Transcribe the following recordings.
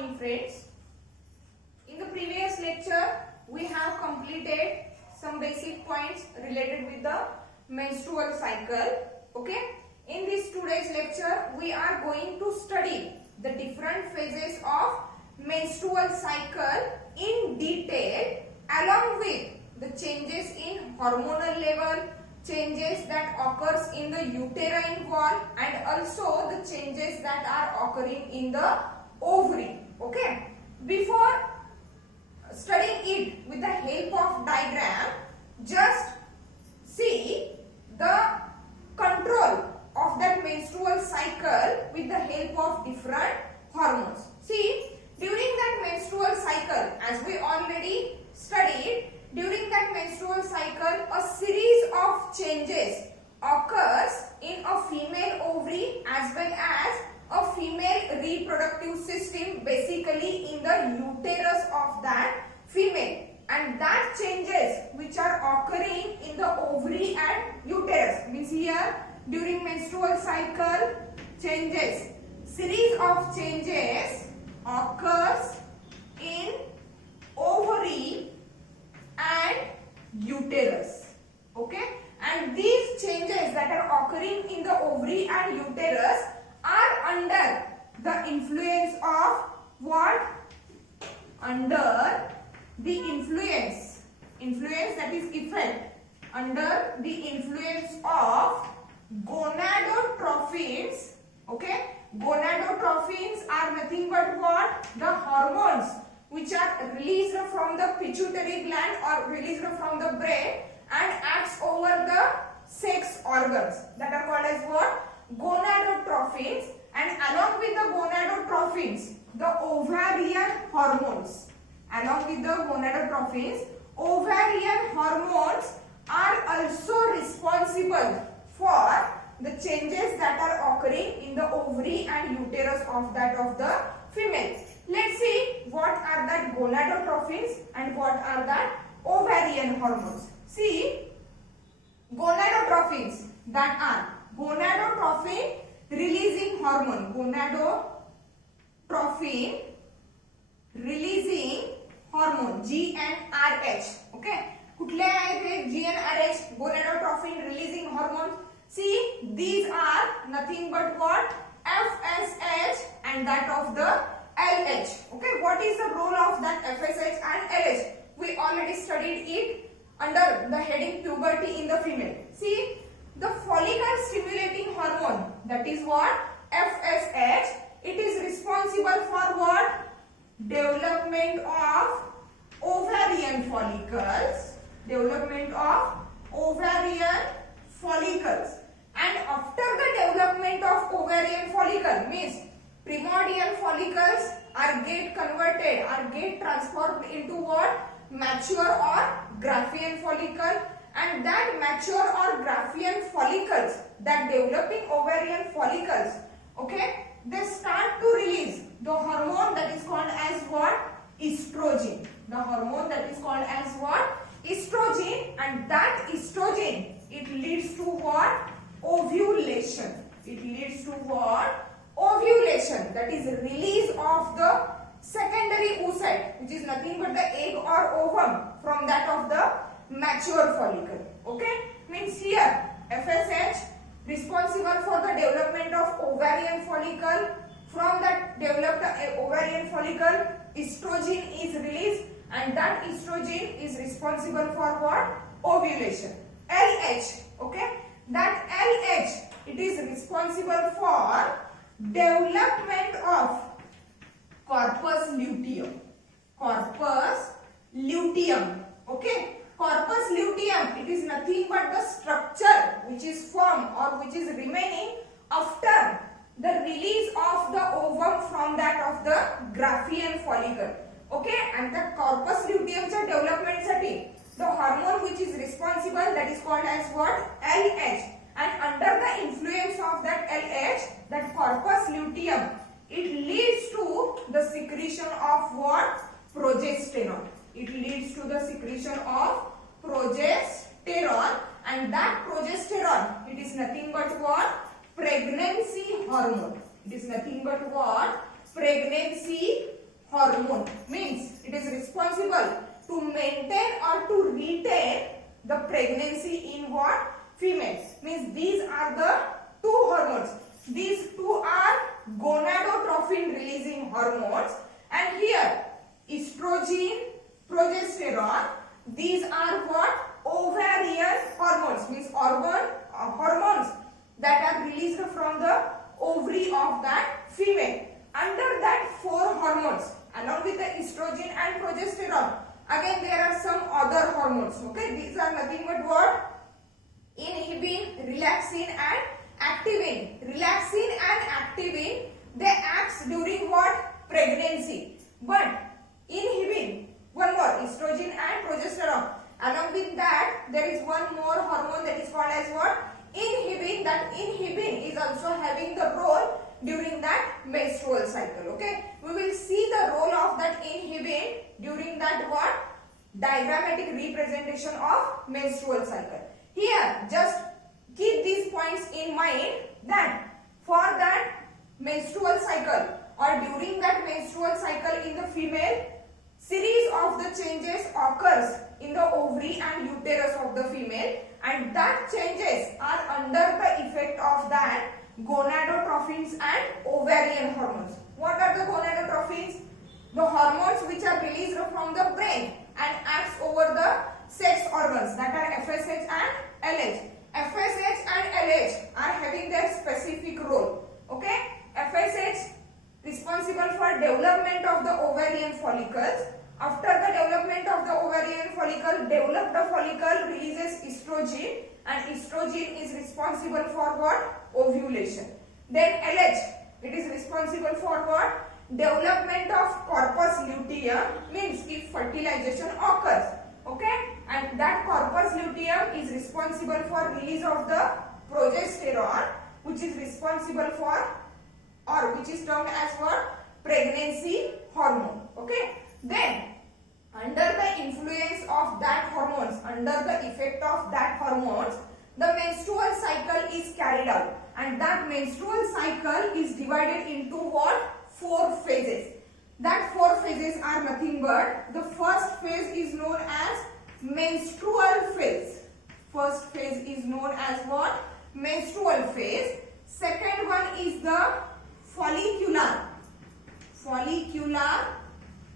morning friends. In the previous lecture we have completed some basic points related with the menstrual cycle. Okay. In this today's lecture we are going to study the different phases of menstrual cycle in detail along with the changes in hormonal level, changes that occurs in the uterine wall and also the changes that are occurring in the ovary. Okay. Before studying it with the help of diagram, just see the control of that menstrual cycle with the help of different hormones. See, during that menstrual cycle, as we already studied, during that menstrual cycle, a series of changes occurs in a female ovary as well as a female reproductive system, basically in the uterus of that female. And that changes which are occurring in the ovary and uterus. Means here, during menstrual cycle, changes, series of changes occurs in ovary and uterus. Okay, and these changes that are occurring in the ovary and uterus are under the influence of what? Under the influence that is effect, under the influence of gonadotrophins. Okay, gonadotrophins are nothing but what? The hormones which are released from the pituitary gland or released from the brain and acts over the sex organs, that are called as what? Gonadotrophins. And along with the gonadotrophins, the ovarian hormones. Along with the gonadotrophins, ovarian hormones are also responsible for the changes that are occurring in the ovary and uterus of that of the female. Let's see what are that gonadotrophins and what are that ovarian hormones. See, gonadotrophins, that are gonadotrophin releasing hormone, gonadotrophin releasing hormone, GnRH. Okay, कुठले आहेत हे GnRH, gonadotrophin releasing hormones? See, these are nothing but what? FSH and that of the LH. Okay, what is the role of that FSH and LH? We already studied it under the heading puberty in the female. See, the follicle stimulating hormone, that is what? FSH. It is responsible for what? Development of ovarian follicles. Development of ovarian follicles. And after the development of ovarian follicle, means primordial follicles are get converted or get transformed into what? Mature or Graafian follicle. And that mature or Graafian follicles, that developing ovarian follicles, okay, they start to release the hormone that is called as what? Estrogen. The hormone that is called as what? Estrogen. And that estrogen, it leads to what? Ovulation. It leads to what? Ovulation. That is release of the secondary oocyte, which is nothing but the egg or ovum from that of the mature follicle. Okay, means here FSH responsible for the development of ovarian follicle. From that developed ovarian follicle, estrogen is released and that estrogen is responsible for what? Ovulation. LH, okay, that LH, it is responsible for development of corpus luteum. Corpus luteum. Okay, corpus luteum, it is nothing but the structure which is formed or which is remaining after the release of the ovum from that of the Graafian follicle. Okay, and the corpus luteum development साठी the hormone which is responsible, that is called as what? LH. And under the influence of that LH, that corpus luteum, it leads to the secretion of what? Progesterone. It leads to the secretion of progesterone, and that progesterone, it is nothing but what? Pregnancy hormone. It is nothing but what? Pregnancy hormone means it is responsible to maintain or to retain the pregnancy in what? Females. Means these are the two hormones. These two are gonadotrophin releasing hormones, and here estrogen, progesterone, these are what? Ovarian hormones, means hormones that are released from the ovary of that female. Under that four hormones, along with the estrogen and progesterone, again there are some other hormones. Okay, these are nothing but what? Inhibin, relaxin and activin. Relaxin and activin, they act during what? Pregnancy. But inhibin, one more, estrogen and progesterone. Along with that, there is one more hormone that is called as what? Inhibin. That inhibin is also having the role during that menstrual cycle. Okay, we will see the role of that inhibin during that what? Diagrammatic representation of menstrual cycle. Here, just keep these points in mind that for that menstrual cycle or during that menstrual cycle in the female, series of the changes occurs in the ovary and uterus of the female, and that changes are under the effect of that gonadotrophins and ovarian hormones. What are the gonadotrophins? The hormones which are released from the brain and acts over the sex organs, that are FSH and LH. FSH and LH are having their specific role. Okay, FSH responsible for development of the ovarian follicles. After the development of the ovarian follicle, developed follicle releases estrogen, and estrogen is responsible for what? Ovulation. Then LH, it is responsible for what? Development of corpus luteum, means if fertilization occurs. Okay, and that corpus luteum is responsible for release of the progesterone, which is responsible for, or which is termed as what? Pregnancy hormone. Okay, then under the influence of that hormones, under the effect of that hormones, the menstrual cycle is carried out, and that menstrual cycle is divided into what? 4 phases. That 4 phases are nothing but, the first phase is known as menstrual phase. First phase is known as what? Menstrual phase. Second one is the follicular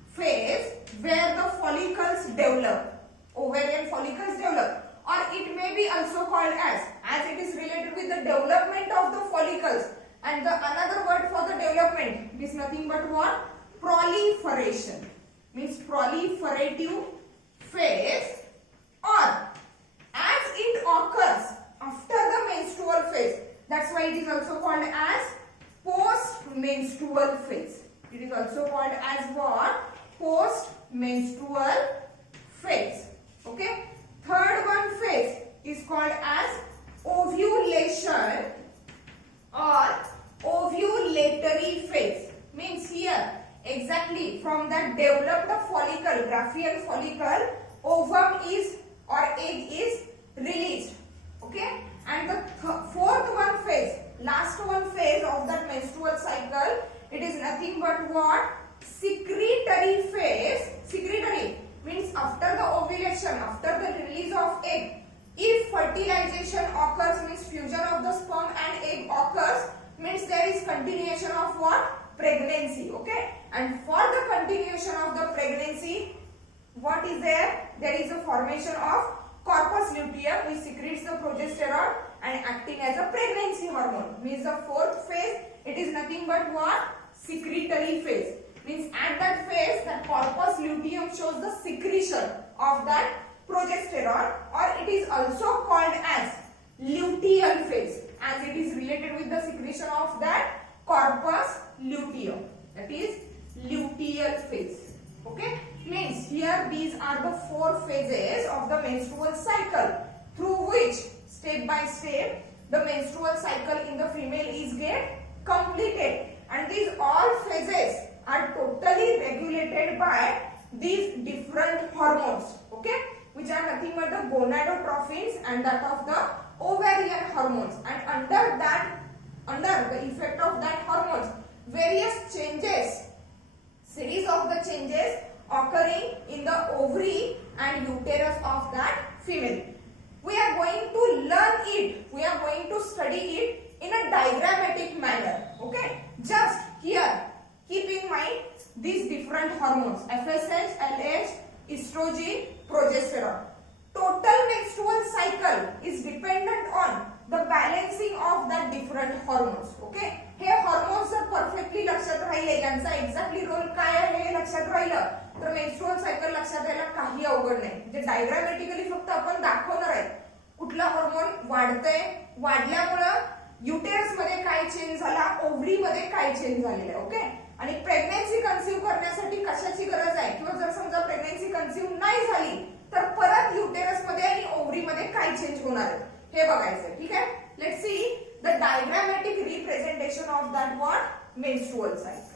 phase, where the follicles develop, ovarian follicles develop, or it may be also called as it is related with the development of the follicles, and the another word for the development is nothing but what? Proliferation, means proliferative phase, or as it occurs after the menstrual phase, that's why it is also called as post-menstrual phase. It is also called as what? Post-menstrual phase. Okay. Third one phase is called as ovulation or ovulatory phase. Means here exactly from that developed follicle, Graafian follicle, ovum is or egg is released. Okay. And the fourth one phase, last one phase of that menstrual cycle, it is nothing but what? Secretory phase. Secretory means after the ovulation, after the release of egg, if fertilization occurs, means fusion of the sperm and egg occurs, means there is continuation of what? Pregnancy. Okay, and for the continuation of the pregnancy, what is there? There is a formation of corpus luteum, which secretes the progesterone and acting as a pregnancy hormone. Means the fourth phase, it is nothing but what? Secretory phase. Means at that phase, that corpus luteum shows the secretion of that progesterone, or it is also called as luteal phase, as it is related with the secretion of that corpus luteum. That is luteal phase. Okay, means here these are the 4 phases of the menstrual cycle, through which step by step the menstrual cycle in the female is get completed, and these all phases are totally regulated by these different hormones. Okay, which are nothing but the gonadotrophins and that of the ovarian hormones, and under the effect of that hormones, various changes, series of the these different hormones FSH, LH, estrogen, progesterone. Total menstrual cycle is dependent on the balancing of that different hormones. Okay, hey hormones जर perfectly लक्षात राहिले, यांचा exactly role काय आहे हे लक्षात राहिलं तर menstrual cycle लक्षात यायला काही अवघड नाही. म्हणजे डायग्रामॅटिकली फक्त आपण दाखवणार आहे कुठला हार्मोन वाढतंय, वाढल्यामुळे युटेरस मध्ये काय चेंज झाला, ओव्हरी मध्ये काय चेंज झालेला आहे. ओके, आणि प्रेग्नन्सी कन्सीव्ह करण्यासाठी कशाची गरज आहे, किंवा जर समजा प्रेग्नन्सी कन्सीव्ह नाही झाली तर परत युटेरस मध्ये आणि ओव्हरी मध्ये काय चेंज होणार आहे हे बघायचं. ठीक आहे, let's see the diagrammatic representation of that what menstrual cycle.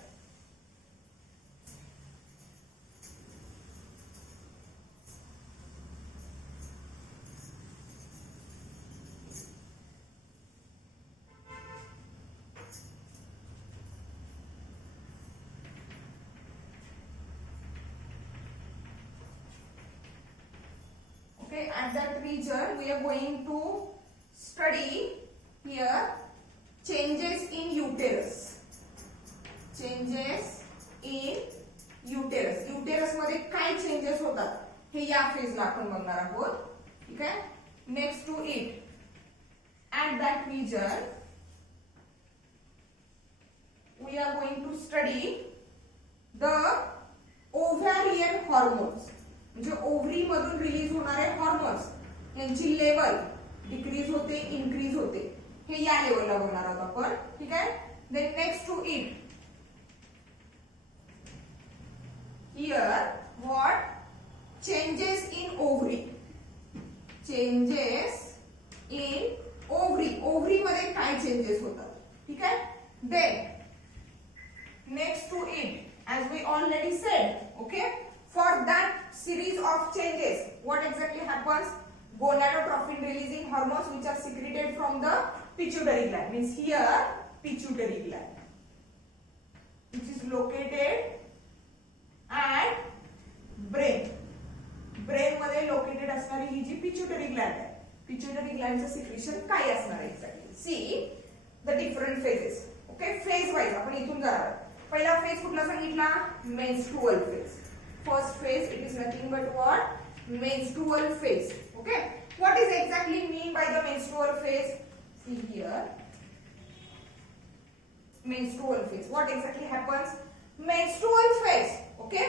Okay, at that region we are going to study here changes in uterus. Changes in uterus. Uterus मध्ये काय चेंजेस होतात हे या फेजला आपण बघणार आहोत. ठीक आहे, next to it at that region we are going to study the ovarian hormones. म्हणजे ओव्हरी मधून रिलीज होणारे हॉर्मोन्स यांची लेवल डिक्रीज होते, इनक्रीज होते, हे या लेवलला बघणार आहोत आपण. ठीक आहे, then next to it here what changes in ovary. Changes in ovary, ovary मध्ये काय चेंजेस होतात. ठीक आहे, then next to it as we already said, okay, for that series of changes what exactly happens, gonadotrophin releasing hormones which are secreted from the pituitary gland, means here pituitary gland which is located at brain. brain मध्ये located असणारी ही जी pituitary gland आहे, pituitary gland चं secretion काय असणार आहे exactly. see the different phases. okay, phase wise आपण इथून जाणार. पहिला फेज कुठला सांगितला, menstrual phase. First phase it is nothing but what, menstrual phase. Okay, what is exactly mean by the menstrual phase. See here menstrual phase. What exactly happens? Menstrual phase, okay,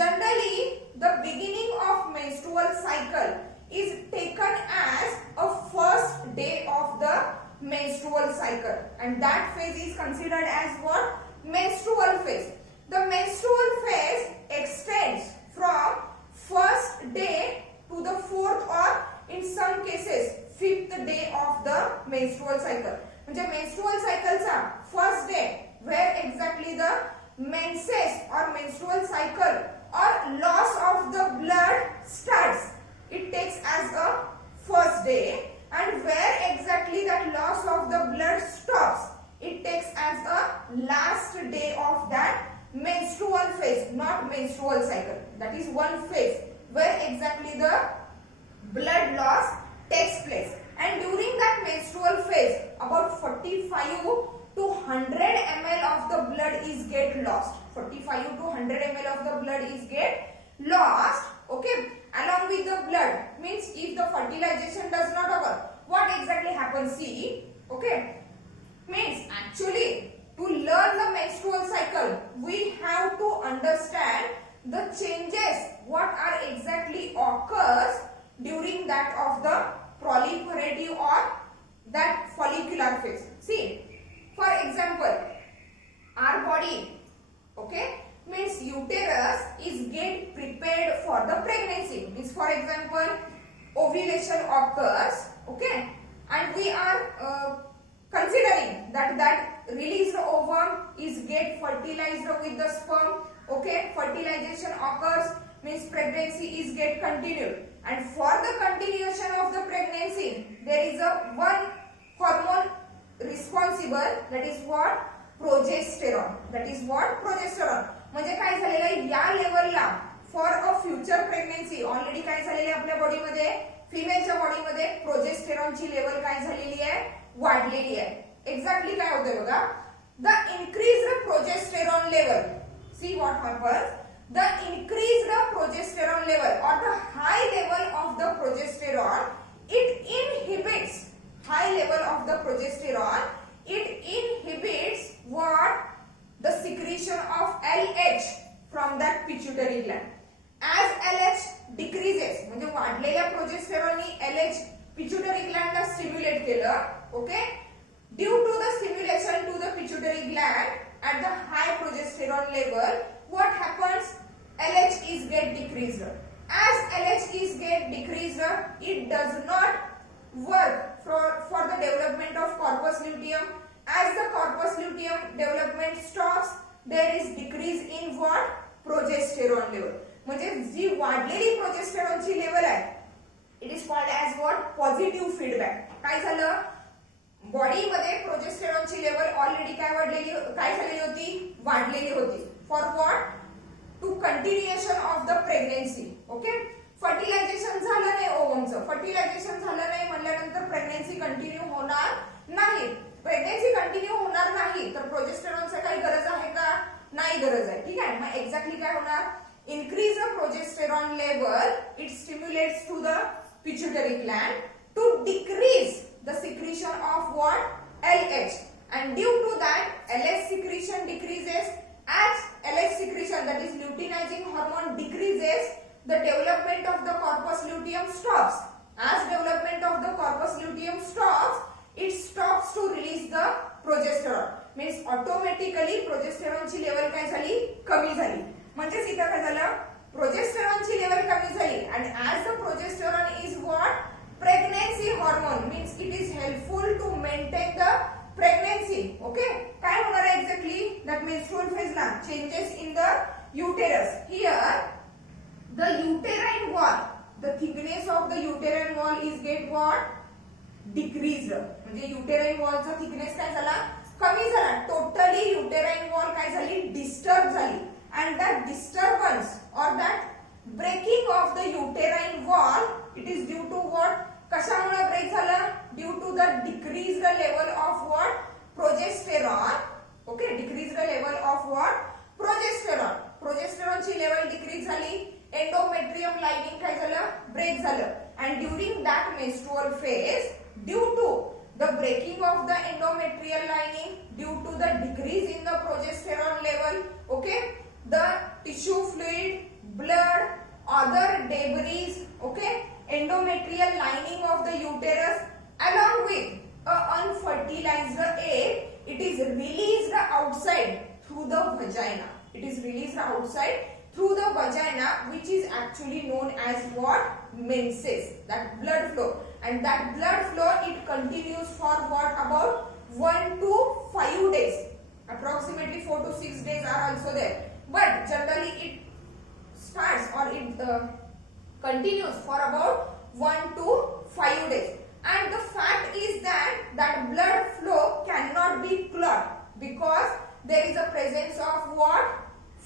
generally the beginning of menstrual cycle is taken as a first day of the menstrual cycle, and that phase is considered as what, menstrual phase. The menstrual phase extends from first day to the fourth or in some cases fifth day of the menstrual cycle. म्हणजे menstrual cycle चा first day where exactly the menses or menstrual cycle or loss of the blood starts, it takes as a first day, and where exactly that loss of the blood stops, it takes as a last day of that menstrual phase, not menstrual cycle. That is one phase where exactly the blood loss takes place, and during that menstrual phase about 45 to 100 ml of the blood is get lost. 45 to 100 ml of the blood is get lost. Okay, along with the blood, means if the fertilization does not occur, what exactly happens? See, okay, means actually to learn the menstrual cycle we have to understand the changes what are exactly occurs during that of the proliferative or that follicular phase. See, for example, our body, okay, means uterus is get prepared for the pregnancy, means for example ovulation occurs, okay, and we are considering that released ovum is get fertilized with the sperm. Okay, fertilization occurs means pregnancy is get continued, and for the continuation of the pregnancy there is a one hormone responsible, that is what, progesterone. That is what, progesterone. म्हणजे काय झालेलं आहे या लेवलला for a future pregnancy already काय झालेले आपल्या बॉडीमध्ये, फिमेलच्या बॉडीमध्ये प्रोजेस्टेरॉनची लेवल काय झालेली आहे, वाढलेली आहे. एक्झॅक्टली काय होतंय बघा, the increased progesterone level. see what happens. The increased progesterone level or the high level of the progesterone, it inhibits high level of the progesterone. It inhibits what? The secretion of LH from that pituitary gland. As LH decreases, म्हणजे वाढलेल्या प्रोजेस्टेरॉननी LH pituitary gland ला stimulate केलं, okay? Due to the stimulation to the pituitary gland at the high progesterone level, what happens? LH is get decreased. As LH is get decreased, it does not work for the development of corpus luteum. As the corpus luteum development stops, there is decrease in what? Progesterone level. म्हणजे जी वाढलेली प्रोजेस्टेरॉनची level आहे, it is called as what? Positive feedback. काय झालं? बॉडीमध्ये प्रोजेस्टेरॉनची level already काय झालेली होती? वाढलेली होती. For what? To continuation of the pregnancy. Okay, fertilization झालं नाही ओव्हमचं. फर्टिलायझेशन झालं नाही म्हणल्यानंतर प्रेग्नेन्सी कंटिन्यू होणार नाही. प्रेग्नेन्सी कंटिन्यू होणार नाही तर प्रोजेस्टेरॉनचं काही गरज आहे का? नाही गरज आहे. ठीक आहे, मग एक्झॅक्टली काय होणार? Increase the progesterone level, it stimulates to the pituitary gland to decrease the secretion of what? LH, and due to that LH secretion decreases. As LH secretion, that is luteinizing hormone, decreases, the development of the corpus luteum stops. As development of the corpus luteum stops, it stops to release the progesterone. Means automatically progesterone ची level काय झाली? कमी झाली. म्हणजे इथं काय झालं? प्रोजेस्टेरॉनची level कमी झाली. आणि as the progesterone is what? Pregnancy hormone. Means it is helpful to maintain the pregnancy. Okay, काय होणार आहे एक्झॅक्टली? दॅट मेन्स्ट्रुअल फेजला changes in the uterus. Here the uterine wall, the thickness of the uterine wall is get what? Decrease. म्हणजे uterine वॉलचा thickness काय झाला? कमी झाला. टोटली युटेराइन वॉल काय झाली? डिस्टर्ब झाली. And that disturbance or that breaking of the uterine wall, it is due to what? कशामुळे ब्रेक झालं? Due to the decreased level of what? Progesterone. Okay, decreased level of what? Progesterone. Progesterone ची level decrease झाली. Endometrium lining काय झालं? Break झालं. And during that menstrual phase, due to the breaking of the endometrial lining, due to the decrease in the progesterone level, okay, the tissue fluid, blood, other debris, okay, endometrial lining of the uterus along with a unfertilized egg, it is released outside through the vagina. It is released outside through the vagina, which is actually known as what? Menses. That blood flow, and that blood flow, it continues for what? About 1 to 5 days. Approximately 4 to 6 days are also there. But generally it starts or it continues for about 1 to 5 days. And the fact is that blood flow cannot be clogged because there is a presence of what?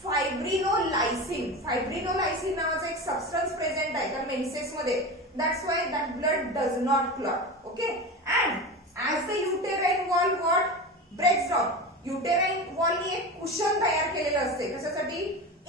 Fibrinolysin. Fibrinolysin नावाचा एक substance present आहे त्या menses मध्ये. That's why that blood does not clot. Okay? And as the uterine wall what? Breaks down. Uterine वॉलनी एक cushion तयार केलेलं असते. कशासाठी?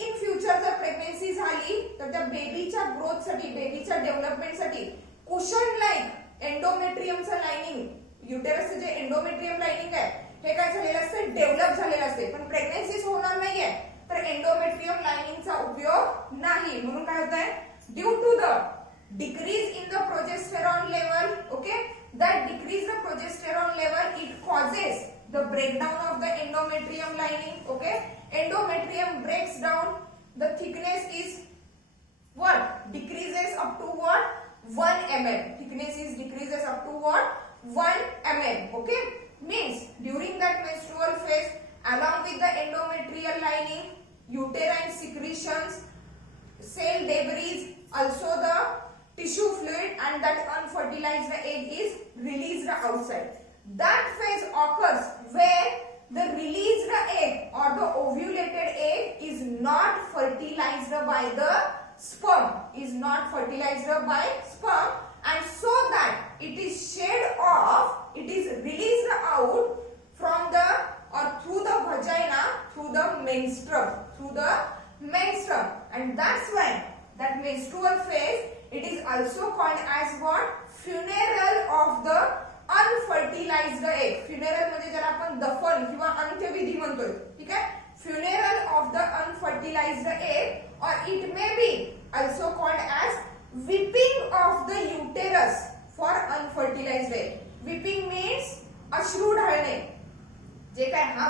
इन फ्युचर जर प्रेग्नेन्सी झाली तर त्या बेबीच्या ग्रोथसाठी, बेबीच्या डेव्हलपमेंटसाठी कुशन लाईक एंडोमेट्रियमचं लाइनिंग, युटेरसचं जे एंडोमेट्रियम लाइनिंग आहे हे काय झालेलं असते? डेव्हलप झालेलं असते. पण प्रेग्नेन्सीज होणार नाहीये तर एंडोमेट्रियम लाइनिंगचा उपयोग नाही. म्हणून काय होतंय? Due to the decrease in the progesterone level, okay, that decrease the progesterone level, it causes the breakdown of the endometrium lining. Okay, endometrium breaks down, the thickness is what? Decreases up to what? 1 mm. Thickness is decreases up to what? 1 mm. Okay, means during that menstrual phase, along with the endometrial lining, uterine secretions, cell debris, also the tissue fluid, and that unfertilized egg is released outside. That phase occurs where the released egg or the ovulated egg is not fertilized by the sperm, and so that it is shed off, it is released out from the or through the vagina through the menstruum, and that's when that menstrual phase, it is also called as what? Funeral of the unfertilized egg. Funeral म्हणजे ज्याला आपण दफन किंवा अंत्यविधी म्हणतोय, ठीक आहे? Funeral of the unfertilized egg, or it may be also called as weeping of the uterus for unfertilized egg. Weeping means अश्रू ढाळणे. जे काय हा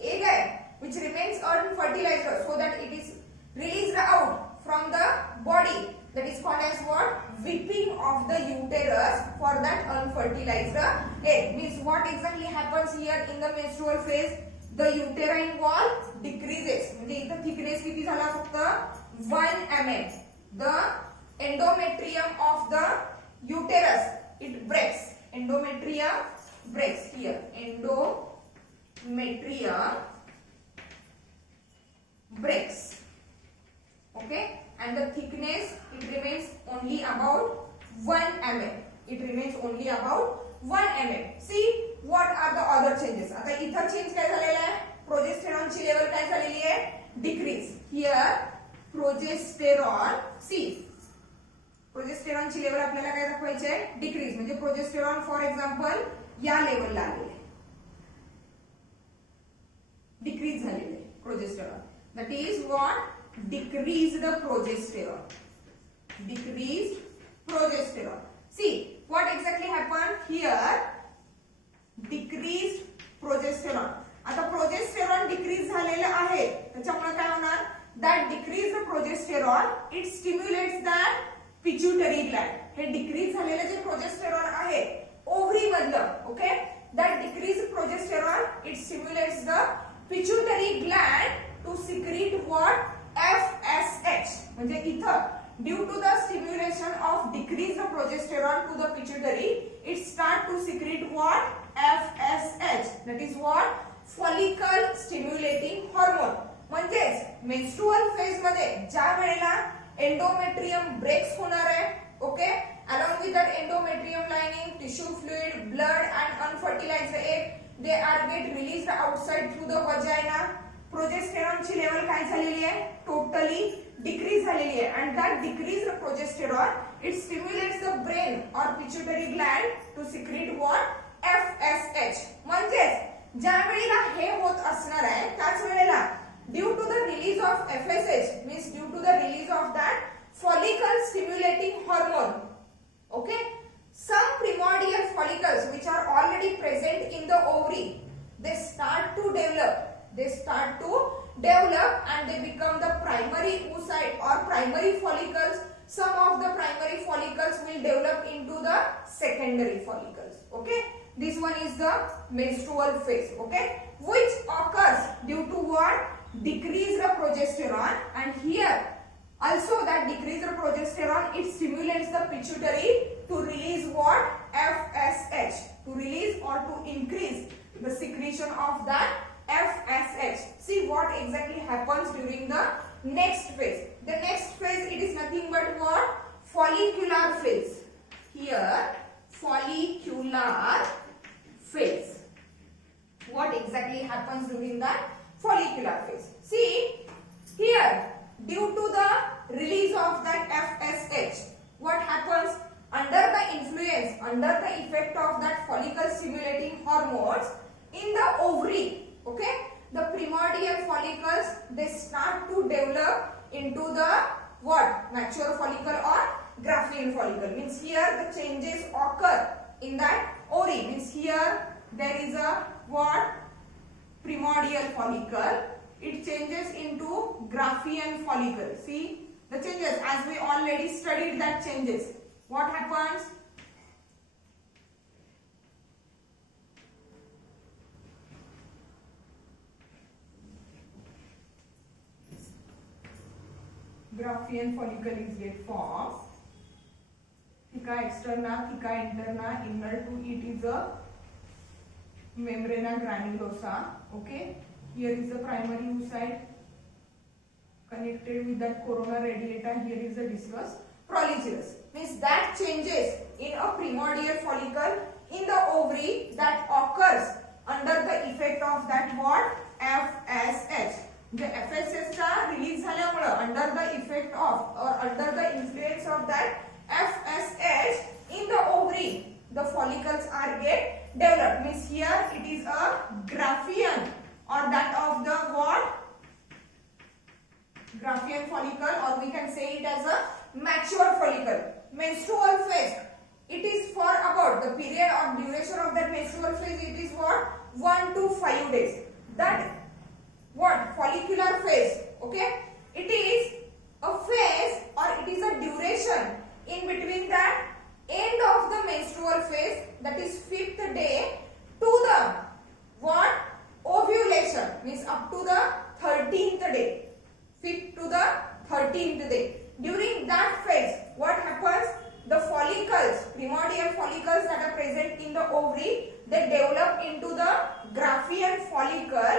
egg आहे which remains unfertilized so that it is released out from the body, that is called as what? Weeping of the uterus for that unfertilized egg. Means what exactly happens here in the menstrual phase? The uterine wall decreases. म्हणजे इथं thickness किती झाला? फक्त 1 mm. The endometrium of the uterus, it breaks. Endometrium breaks here. Endometrium breaks. Okay, and the thickness, it remains only about 1 mm. It remains only about 1 mm. See what are the other changes? आता इथं change काय झालेला आहे? प्रोजेस्टेरॉनची level काय झालेली आहे? Decrease. Here progesterone, see प्रोजेस्टेरॉनची level आपल्याला काय दाखवायची आहे? डिक्रीज. म्हणजे प्रोजेस्टेरॉन फॉर एक्झाम्पल या लेवलला आलेले, डिक्रीज झालेले progesterone. That is what? Decreased progesterone. Decreased progesterone. See what exactly happened here? Decreased progesterone. आता प्रोजेस्टेरॉन डिक्रीज झालेलं आहे, त्याच्यामुळे काय होणार? That decreased progesterone, it stimulates that pituitary gland. हे डिक्रीज झालेलं जे प्रोजेस्टेरॉन आहे ओव्हरी मधलं, okay, that decreased progesterone, it stimulates the pituitary gland to secrete what? FSH. म्हणजे इथं due to the stimulation of decreased progesterone to the pituitary, it start to secrete what? FSH. That is what? Follicle stimulating hormone. म्हणजेच menstrual phase मध्ये ज्या वेळेला endometrium breaks होणार आहे, okay, along with that endometrium lining, tissue fluid, blood and unfertilized egg, they are get released outside through the vagina. प्रोजेस्टेरॉनची level काय झालेली आहे? टोटली डिक्रीज झालेली आहे. And that decreased progesterone, it stimulates the brain or pituitary gland to secrete what? FSH. म्हणजेच ज्या वेळेला हे होत असणार आहे त्याच वेळेला due to the release of FSH, means due to the release of that follicle stimulating hormone, okay, some primordial follicles which are already present in the ovary, they start to develop and they become the primary oocyte or primary follicles. Some of the primary follicles will develop into the secondary follicles, okay. This one is the menstrual phase, okay, which occurs due to what? Decreased progesterone. And here also that decreased progesterone, it stimulates the pituitary to release what? FSH, to release or to increase the secretion of that FSH. See what exactly happens during the next phase. The next phase, it is nothing but what? Follicular phase. Here, follicular phase. What exactly happens during that follicular phase? See here, due to the release of that FSH, what happens? Under the influence, under the effect of that follicle stimulating hormones in the ovary, okay, the primordial follicles, they start to develop into the what? Mature follicle or Graafian follicle. Means here the changes occur in that ovary. Means here there is a what? Primordial follicle. It changes into Graafian follicle. See the changes, as we already studied that changes. What happens? Graafian follicle is get formed. Theca externa, theca interna, inner to it is a membrana granulosa. Okay, here is the primary oocyte connected with that corona radiata. Here is the discus proligerus. Means that changes in a primordial follicle in the ovary that occurs under the effect of that what FSH. The FSH चा release झाल्यामुळे under the effect of or under the influence of that FSH in the ovary, the follicles are get developed. Means here it is a Graafian or that of the what Graafian follicle, or we can say it as a mature follicle. Menstrual phase, it is for about the period or duration of that menstrual phase, it is what 1 to 5 days. That what follicular phase, okay, it is a phase or it is a duration in between that end of the menstrual phase, that is 5th day, to the what ovulation, means up to the 13th day, 5th to the 13th day. During that phase, what happens? The follicles, primordial follicles that are present in the ovary, they develop into the Graafian follicle,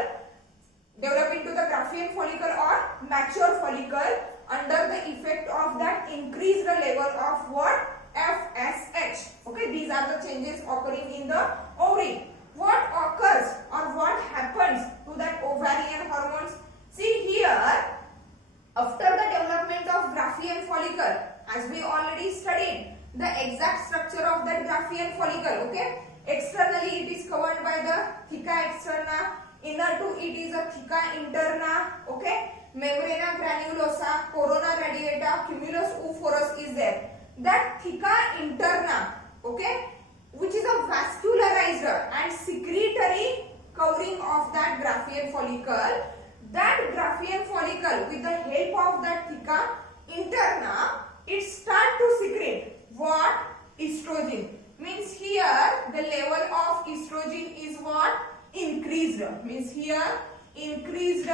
or mature follicle under the effect of that increased level of what FSH. Okay, these are the changes occurring in the ovary. What occurs or what happens to that ovarian hormones? See here, after the development of Graafian follicle, as we already studied, the exact structure of that Graafian follicle, okay? Externally it is covered by the theca externa, inner to it is a theca interna, okay? Membrana granulosa, corona radiata, cumulus oophorus is there. That theca interna, okay, which is a vascularized and secretory covering of that Graafian follicle. That Graafian follicle, with the help of that theca interna, it start to secrete what? Estrogen. Means here the level of estrogen is what? Increased. Means here increased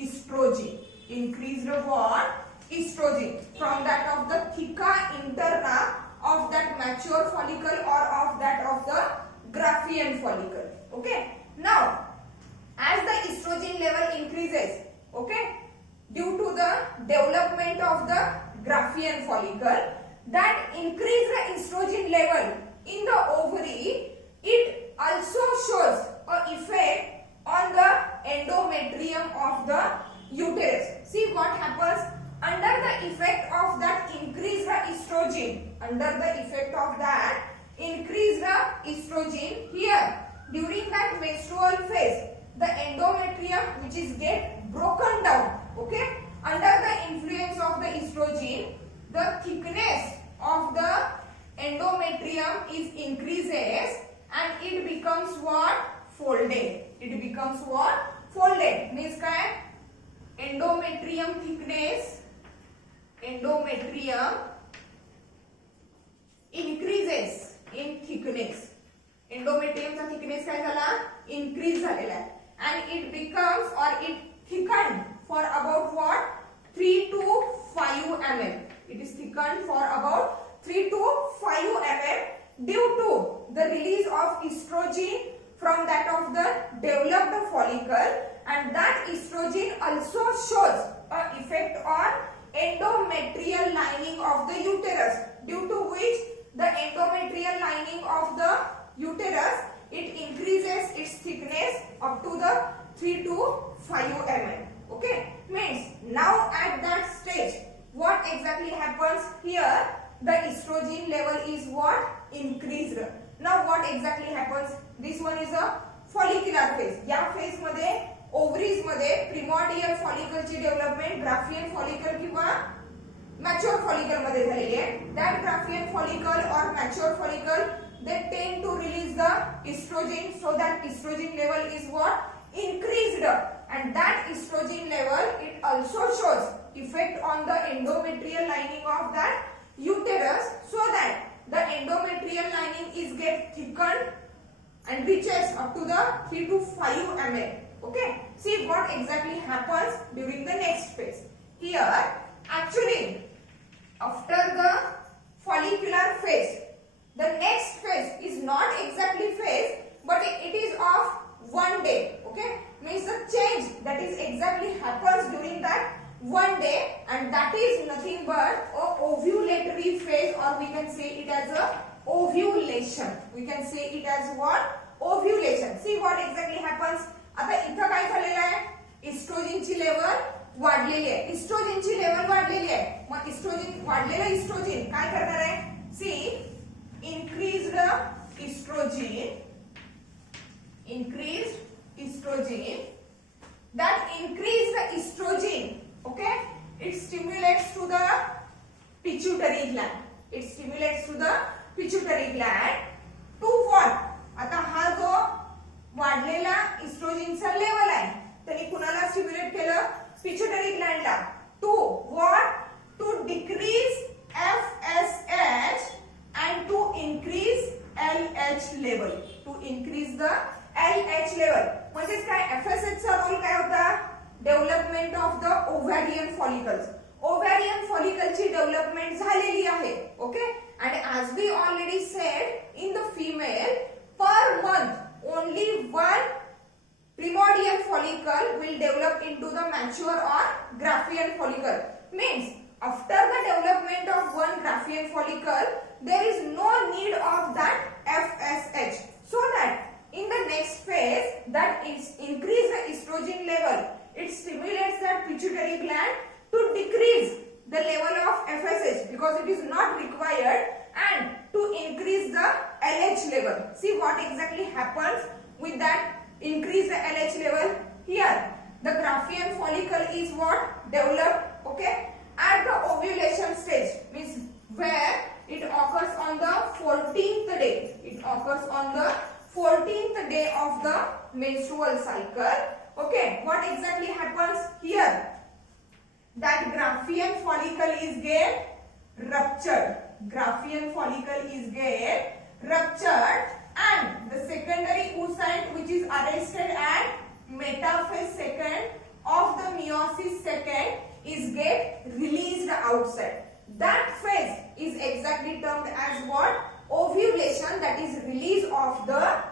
estrogen. Increased what? Estrogen from that of the theca interna of that mature follicle or of that of the Graafian follicle. Okay. Now, as the estrogen level increases, okay, due to the development of the Graafian follicle, that increased estrogen level in the ovary, it also shows an effect on the endometrium of the uterus. See what happens under the effect of that increased estrogen, here during that menstrual phase, the endometrium which is get broken down, okay, under the influence of the estrogen, the thickness of the endometrium is increases and it becomes what? Folded. It becomes what? Folded. Means काय? Endometrium thickness, endometrium increases in thickness. Endometrium चा thickness काय झाला? Increase झालेला आहे. And it becomes or it thickened for about what? 3 to 5 mm. It is thickened for about 3 to 5 mm due to the release of estrogen from that of the developed follicle, and that estrogen also shows an effect on endometrial lining of the uterus, due to which the endometrial lining of the uterus, it increases its thickness up to the 3 to 5 mm. Okay, means now at that stage, what exactly happens here? The estrogen level is what? Increased. Now what exactly happens? This one is a follicular phase. या phase मध्ये ovaries मध्ये primordial follicle ची development Graafian follicle किंवा mature follicle मध्ये झालेली आहे. That Graafian follicle or mature follicle, they tend to release the estrogen, so that estrogen level is what? Increased, and that estrogen level, it also shows effect on the endometrial lining of that uterus, so that the endometrial lining is get thickened and reaches up to the 3 to 5 mm. Okay, see what exactly happens during the next phase. Here actually after the follicular phase, the next phase is not exactly phase, but it is of 1 day. Okay, means the change that is exactly happens during that 1 day, and that is nothing but a ovulatory phase, or we can say it as a ovulation. We can say it as what? Ovulation. See what exactly happens. आता इथं काय झालेलं आहे, इस्ट्रोजिनची level वाढलेली आहे. इस्ट्रोजिनची level वाढलेली आहे. मग इस्ट्रोजिन वाढलेलं इस्ट्रोजिन काय करणार आहे, सी increased estrogen, that increased estrogen, okay, it stimulates to the pituitary gland. To what? आता हा जो वाढलेला इस्ट्रोजनचा लेवल आहे त्याने कुणाला स्टिम्युलेट केलं, पिट्युटरी ग्लँडला. To what, to decrease FSH and to increase LH level. म्हणजे काय, FSH चा रोल काय होता, development of the ovarian follicles. Ovarian फॉलिकलची डेव्हलपमेंट झालेली आहे. Okay, and as we already said, in the female per month only one primordial follicle will develop into the mature or Graafian follicle. Means after the development of one Graafian follicle there is no need of that FSH, so that in the next phase that is increase the estrogen level, it stimulates that pituitary gland to decrease the level of FSH because it is not required, and to increase the LH level. See what exactly happens with that increase the LH level. Here the Graafian follicle is what, developed, okay, at the ovulation stage, means where it occurs on the 14th day. It occurs on the 14th day of the menstrual cycle. Okay, what exactly happens here? That Graafian follicle is get ruptured. And the secondary oocyte which is arrested at metaphase second of the meiosis second is get released outside. That phase is exactly termed as what? Ovulation, that is release of the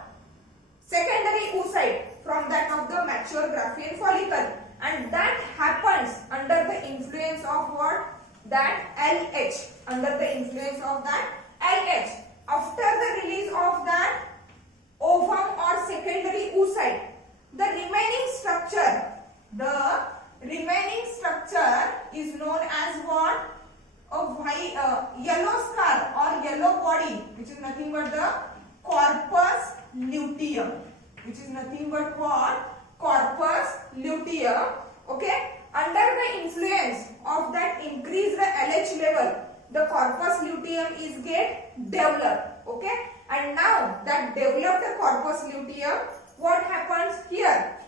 secondary oocyte from that of the mature Graafian follicle, and that happens under the influence of what? That LH. Under the influence of that LH. After the release of that ovum or secondary oocyte, the remaining structure is known as what? Yellow scar or yellow body, which is nothing but the corpus luteum. Corpus luteum. Okay, under the influence of that increased LH level, the corpus luteum is get developed. Okay, and now that developed corpus luteum, what happens here?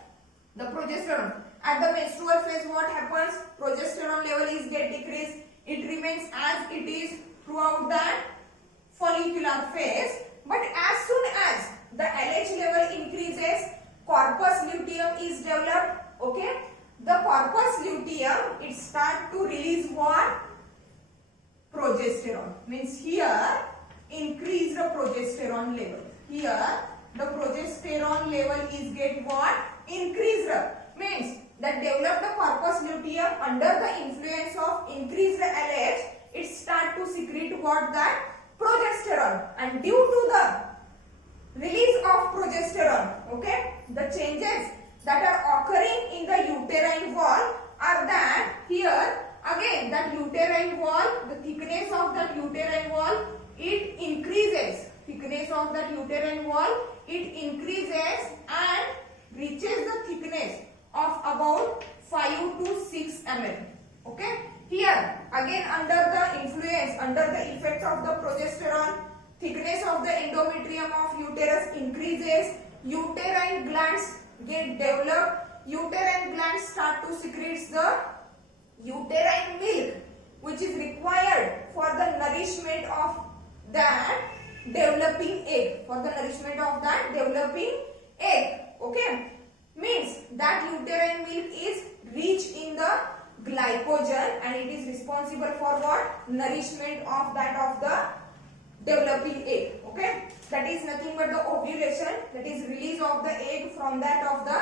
The progesterone. At the menstrual phase, what happens? Progesterone level is get decreased. It remains as it is throughout that follicular phase. But as soon as the LH level increases, corpus luteum is developed. Okay, the corpus luteum, it start to release what? Progesterone. Means here increase the progesterone level. Here the progesterone level is get what? Increased. Means that develop the corpus luteum under the influence of increased LH, it start to secrete what? That progesterone. And due to the release of progesterone, okay, the changes that are occurring in the uterine wall are that here again that uterine wall, the thickness of that uterine wall, it increases. It increases and reaches the thickness of about 5 to 6 mm. Okay, here again under the influence, under the effect of the progesterone, thickness of the endometrium of uterus increases, uterine glands get developed, uterine glands start to secrete the uterine milk which is required for the nourishment of that developing egg, okay, means that uterine milk is rich in the glycogen and it is responsible for what? Nourishment of that of the developing egg. Okay, that is nothing but the ovulation, that is release of the egg from that of the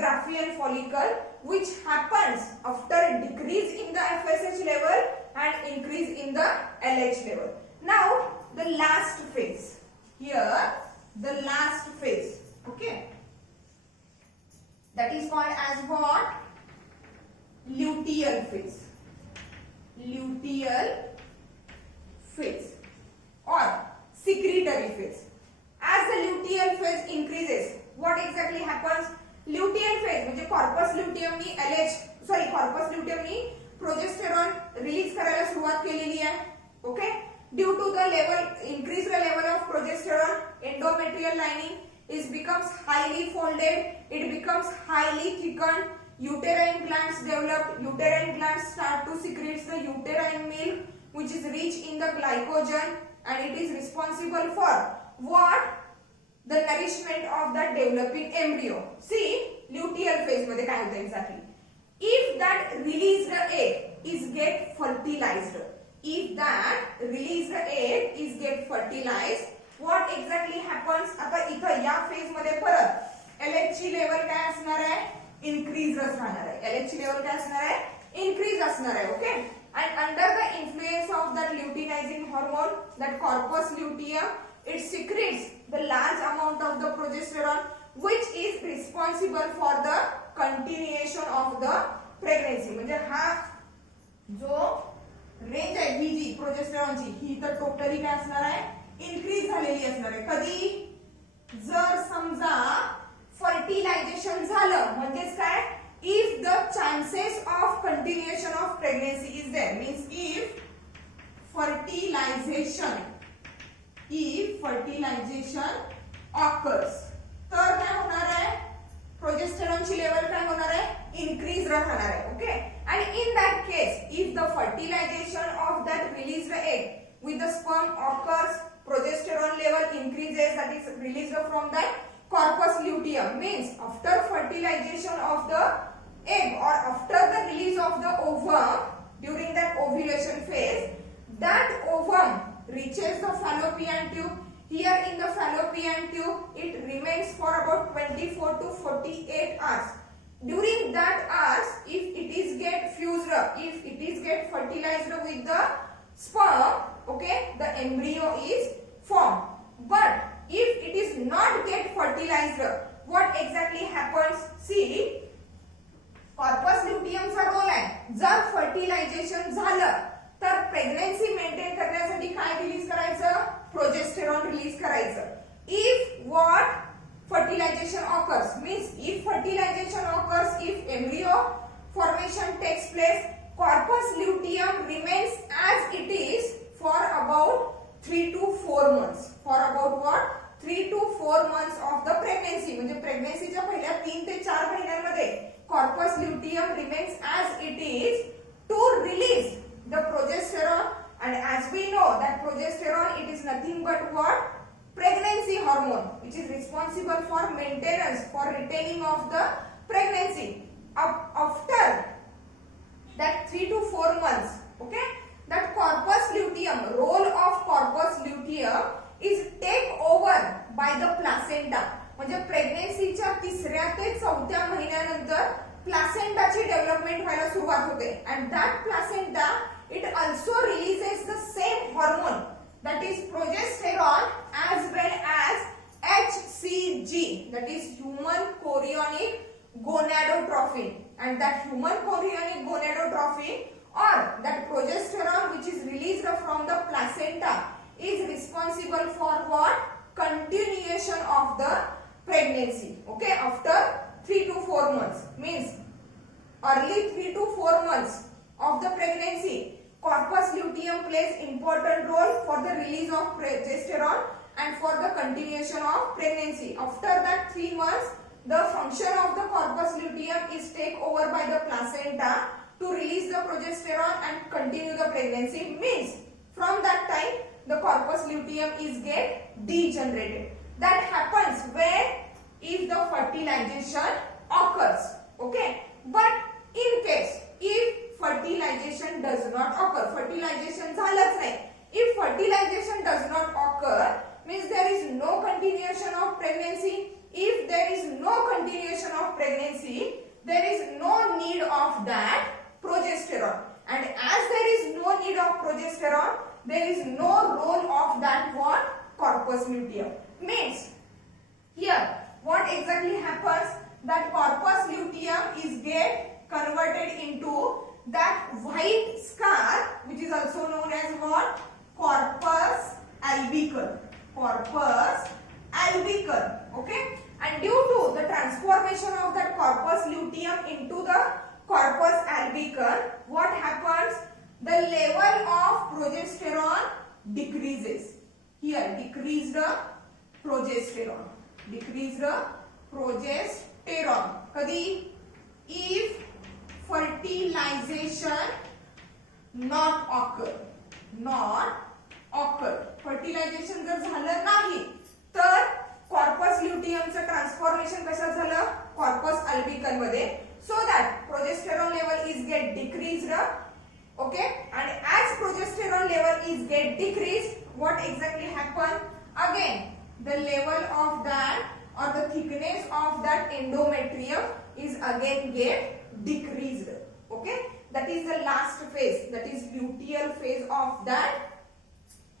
Graafian follicle, which happens after decrease in the FSH level and increase in the LH level. Now the last phase. Here the last phase. Okay, that is called as what? Luteal phase. Luteal phase or secretory phase. As the luteal phase increases, what exactly happens? Luteal phase म्हणजे corpus luteum नी corpus luteum नी progesterone release करायला सुरुवात केलेली आहे. Okay, due to the increase the level of progesterone, endometrial lining becomes highly folded, it becomes highly thickened, uterine glands develop, uterine glands start to secrete the uterine milk which is rich in the glycogen and it is responsible for what? The nourishment of the developing embryo. See, luteal phase मध्ये काय होतं exactly? If that released egg is get fertilized, if that released egg is get fertilized, what exactly happens? आता इथं या phase मध्ये परत LH ची level काय असणार आहे? इनक्रीज राहणार आहे. LH ची लेवल काय असणार आहे? इनक्रीज असणार आहे. Okay, and under the influence of that luteinizing hormone, that corpus luteum, it secretes the large amount of the progesterone which is responsible for the continuation of the pregnancy. म्हणजे हा जो range आहे ही जी प्रोजेस्टेरॉनची ही तर totally काय असणार आहे? Increase झालेली असणार आहे. कधी? जर समजा फर्टिलायझेशन झालं म्हणजेच काय? If the chances of continuation of pregnancy is there, means if fertilization occurs, तर काय होणार आहे? प्रोजेस्टेरॉनची लेवल काय होणार आहे? इनक्रीज राहणार आहे. Okay, and in that case if the fertilization of that released egg with the sperm occurs, progesterone level increases, that is released from that corpus luteum, means after fertilization of the egg or after the release of the ovum during that ovulation phase, that ovum reaches the fallopian tube. Here in the fallopian tube it remains for about 24 to 48 hours. During that hours, if it is get fused, if it is get fertilized with the sperm, okay, the embryo is formed. But if it is not get fertilized, what exactly happens? See, corpus luteum चा role आहे. जर fertilisation झालं तर pregnancy maintain करण्यासाठी काय release करायचं? Progesterone release करायचं. If what fertilization occurs, means if fertilization occurs, if embryo formation takes place, corpus luteum remains as it is for about 3 to 4 months. For about what? 3 to 4 months of the pregnancy. म्हणजे प्रेग्नन्सीच्या पहिल्या 3 ते 4 महिन्यांमध्ये corpus luteum remains as it is to release the progesterone, and as we know that progesterone, it is nothing but what? Pregnancy hormone which is responsible for maintenance, for retaining of the pregnancy. After that 3 to 4 months, okay, that corpus luteum, role of corpus luteum is take over by the placenta. म्हणजे प्रेग्नन्सीच्या 3ऱ्या ते 4थ्या महिन्यानंतर प्लासेंटाची development व्हायला सुरुवात होते, and that placenta it also releases the same hormone, that is progesterone, as well as HCG, that is human chorionic gonadotrophin. And that human chorionic gonadotrophin or that progesterone which is released from the placenta is responsible for what? Continuation of the pregnancy. Okay, after 3 to 4 months, means early 3 to 4 months of the pregnancy, corpus luteum plays important role for the release of progesterone and for the continuation of pregnancy. After that 3 months, the function of the corpus luteum is take over by the placenta to release the progesterone and continue the pregnancy. Means from that time the corpus luteum is get degenerated. That happens when if the fertilization occurs. Okay, but in case if fertilization does not occur, fertilization झालंच नाही, if fertilization does not occur, means there is no continuation of pregnancy. If there is no continuation of pregnancy, there is no need of that progesterone, and as there is no need of progesterone, there is no role of that what? Corpus luteum. Means Here, what exactly happens? That corpus luteum is get converted into that white scar, which is also known as what? Corpus albicans. Corpus albicans. Okay? And due to the transformation of that corpus luteum into the corpus albicans, what happens? The level of progesterone decreases. Here, decreased progesterone. Decreased progesterone. Kadi? If fertilization not occur. fertilization जर झालं नाही तर corpus ल्युटियमचं transformation कशात झालं? Corpus albicans मध्ये. So that progesterone level is get decreased. Okay, and as progesterone level is get decreased, what exactly happen? Again, the level of that or the thickness of that endometrium is again get decreased. Okay, that is the last phase, that is luteal phase of that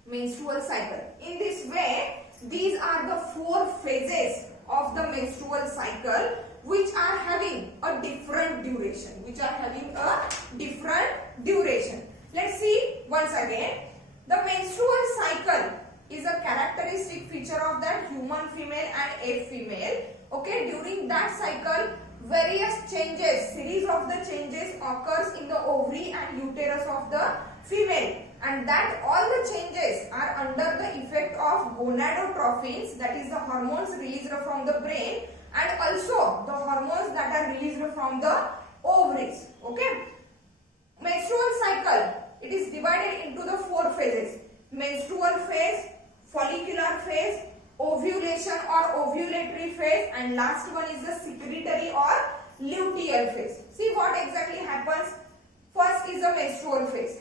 menstrual cycle. In this way, these are the 4 phases of the menstrual cycle which are having a different duration. Let's see once again. The menstrual cycle is a characteristic feature of that human female and a female. Okay, during that cycle, various changes, series of the changes occurs in the ovary and uterus of the female, and that all the changes are under the effect of gonadotrophins, that is the hormones released from the brain, and also the hormones that are released from the ovaries. Okay, menstrual cycle, it is divided into the 4 phases: menstrual phase, follicular phase, ovulation or ovulatory phase, and last one is the secretory or luteal phase. See what exactly happens. First is the menstrual phase.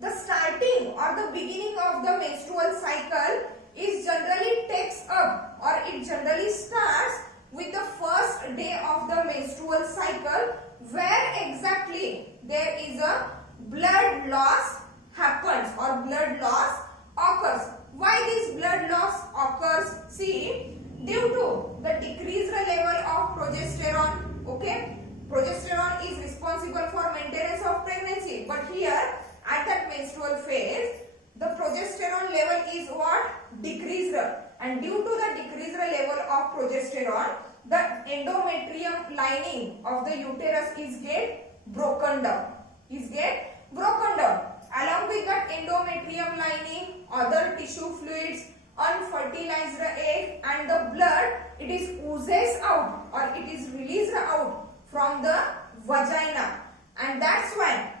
The starting or the beginning of the menstrual cycle is generally takes up, or it generally starts with the first day of the menstrual cycle, where exactly there is a blood loss happens or blood loss occurs. Why this blood loss occurs? See, due to the decreased level of progesterone. Okay, progesterone is responsible for maintenance of pregnancy, but here at that menstrual phase, the progesterone level is what? Decreased, and due to the decreased level of progesterone, the endometrium lining of the uterus is get broken down. Along with that endometrium lining, other tissue fluids, unfertilized egg, and the blood, it is oozes out or it is released out from the vagina, and that's why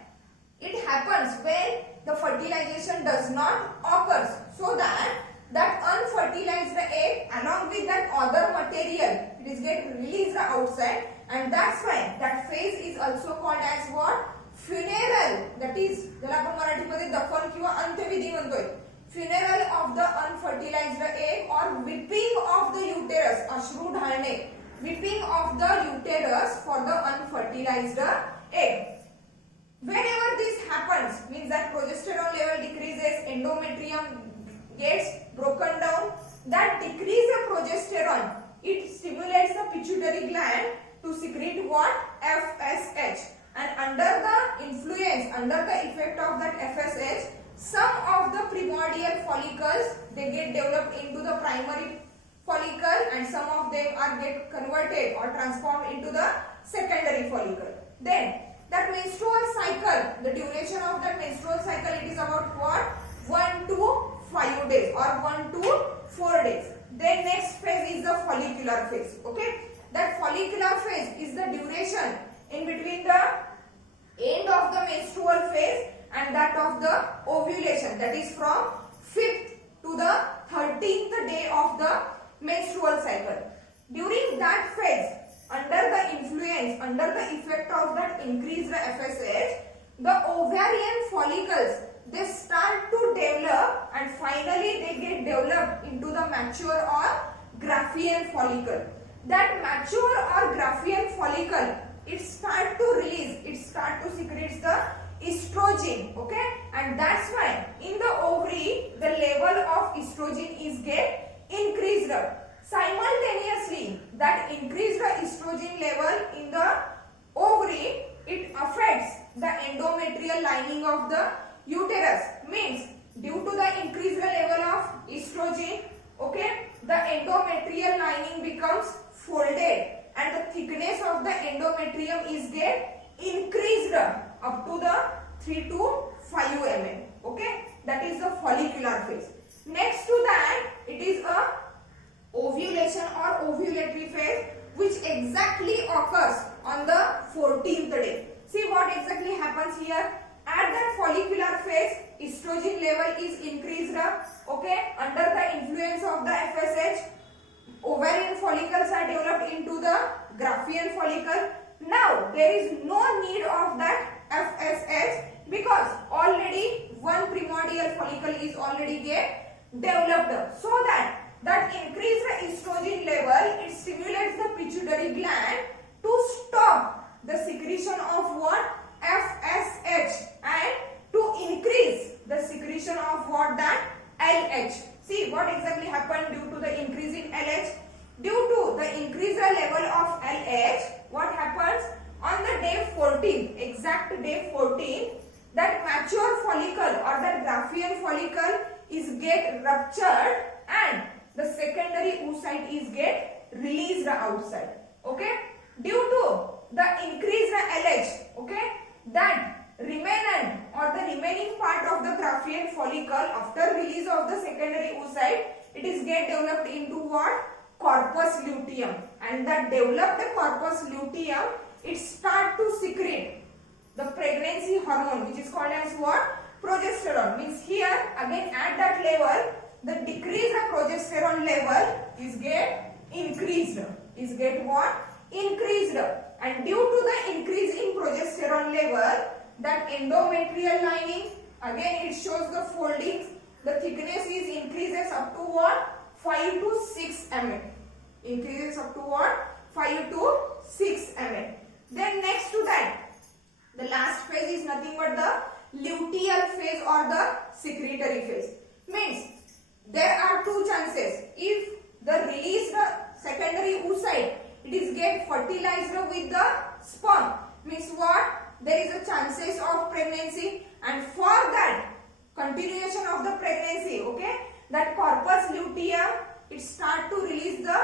it happens when the fertilization does not occur, so that unfertilized egg along with that other material, it is get released outside, and that's why that phase is also called as what? Funeral. That is ज्याला आपण मराठीमध्ये दफन किंवा अंत्यविधी म्हणतोय. Funeral of the unfertilized egg or weeping of the uterus. अश्रू ढाळणे. Weeping of the uterus for the unfertilized egg. Whenever this happens, means that progesterone level decreases, endometrium gets broken down. That decrease of progesterone, it stimulates the pituitary gland to secrete what? FSH. And under the influence, under the effect of that FSH, some of the primordial follicles, they get developed into the primary follicle, and some of them are get converted or transformed into the secondary follicle. Then that menstrual cycle, the duration of that menstrual cycle, it is about what? 1 to 5 days or 1 to 4 days. Then next phase is the follicular phase. Okay, that follicular phase is the duration in between the end of the menstrual phase and that of the ovulation, that is from 5th to the 13th day of the menstrual cycle. During that phase, under the influence, under the effect of that increased FSH, the ovarian follicles, they start to develop, and finally they get developed into the mature or Graafian follicle. That mature or Graafian follicle, it start to release, it start to secrete the estrogen. Okay, and that's why in the ovary the level of estrogen is get increased. simultaneously that increased estrogen level in the ovary, it affects the endometrial lining of the uterus. Means due to the increased level of estrogen, okay, the endometrial lining becomes folded and the thickness of the endometrium is get increased up to the 3 to 5 mm. Okay, that is the follicular phase. Next to that, it is a ovulation or ovulatory phase, which exactly occurs on the 14th day. See what exactly happens here. At that follicular phase, estrogen level is increased, okay, under the influence of the FSH. Ovarian follicles are developed into the Graafian follicle. Now there is no need of that FSH because already one primordial follicle is already get developed. So that increased estrogen level, it stimulates the pituitary gland to stop the secretion of what? FSH, and to increase the secretion of what? That LH. See what exactly happened due to the increase in LH. Due to the increased level of LH, what happens on the day 14, exact day 14, that mature follicle or that Graafian follicle is get ruptured and the secondary oocyte is get released outside. Okay, due to the increased LH, okay, that remnant or the remaining part of the Graafian follicle after release of the secondary oocyte, it is get developed into what? Corpus luteum, and that developed corpus luteum, it start to secrete the pregnancy hormone, which is called as what? Progesterone. Means here again at that level, the decreased progesterone level is get increased. Is get what? Increased. And due to the increase in progesterone level, that endometrial lining, again it shows the foldings, the thickness is increases up to what? 5 to 6 mm. Increases up to what? 5 to 6 mm. Then next to that, the last phase is nothing but the luteal phase or the secretory phase. Means there are two chances. If the released secondary oocyte, it is get fertilized with the sperm. Means what? There is a chances of pregnancy, and for that continuation of the pregnancy, okay, that corpus luteum, it start to release the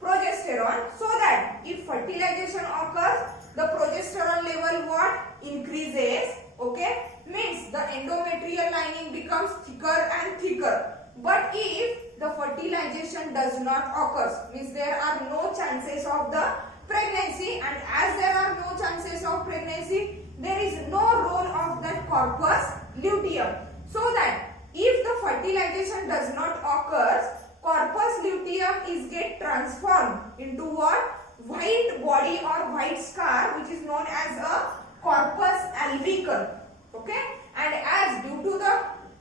progesterone, so that if fertilization occurs, the progesterone level what? Increases, okay, means the endometrial lining becomes thicker and thicker. But if the fertilization does not occur, means there are no chances of the pregnancy, and as there are no chances of pregnancy, there is no role of that corpus luteum. So that if the fertilization does not occur, corpus luteum is get transformed into what? White body or white scar, which is known as a corpus albicans. Okay, and as due to the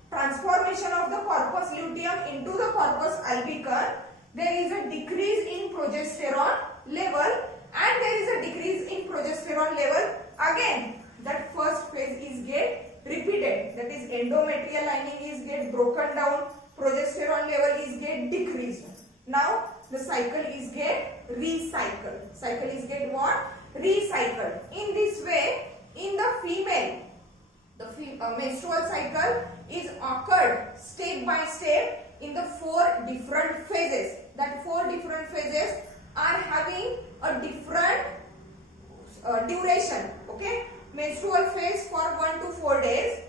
transformation of the corpus luteum into the corpus albicans, there is a decrease in progesterone level, and there is a decrease in progesterone level. Again, that first phase is get repeated. That is, endometrial lining is get broken down, progesterone level is get decreased. Now the cycle is get recycled. Cycle is get what? Recycled. In this way, in the female, the menstrual cycle is occurred step by step in the 4 different phases. That 4 different phases are having a different duration. Okay, menstrual phase for 1 to 4 days,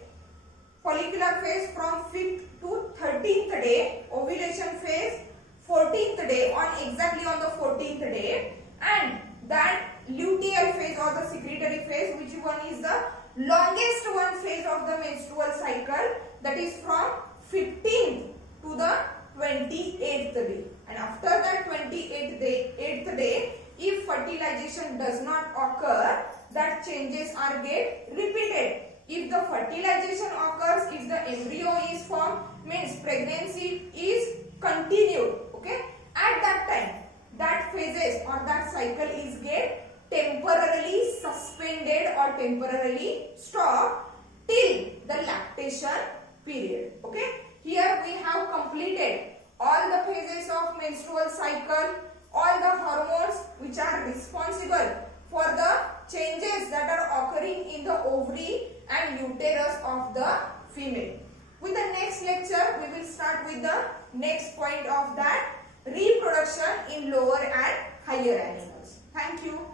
follicular phase from 5th to 13th day, ovulation phase 14th day, on exactly on the 14th day, and that luteal phase or the secretory phase, which one is the longest one phase of the menstrual cycle, that is from 15th to the 28th day. And after that 28th day, if fertilization does not occur, that changes are get repeated. If the fertilization occurs, if the embryo is formed, means pregnancy is continued. Okay, at that time, that phases or that cycle is get temporarily suspended or temporarily stopped till the lactation period. Okay, here we have completed all the phases of menstrual cycle, all the hormones which are responsible for the changes that are occurring in the ovary and uterus of the female. With the next lecture, we will start with the next point of that, reproduction in lower and higher animals. Thank you.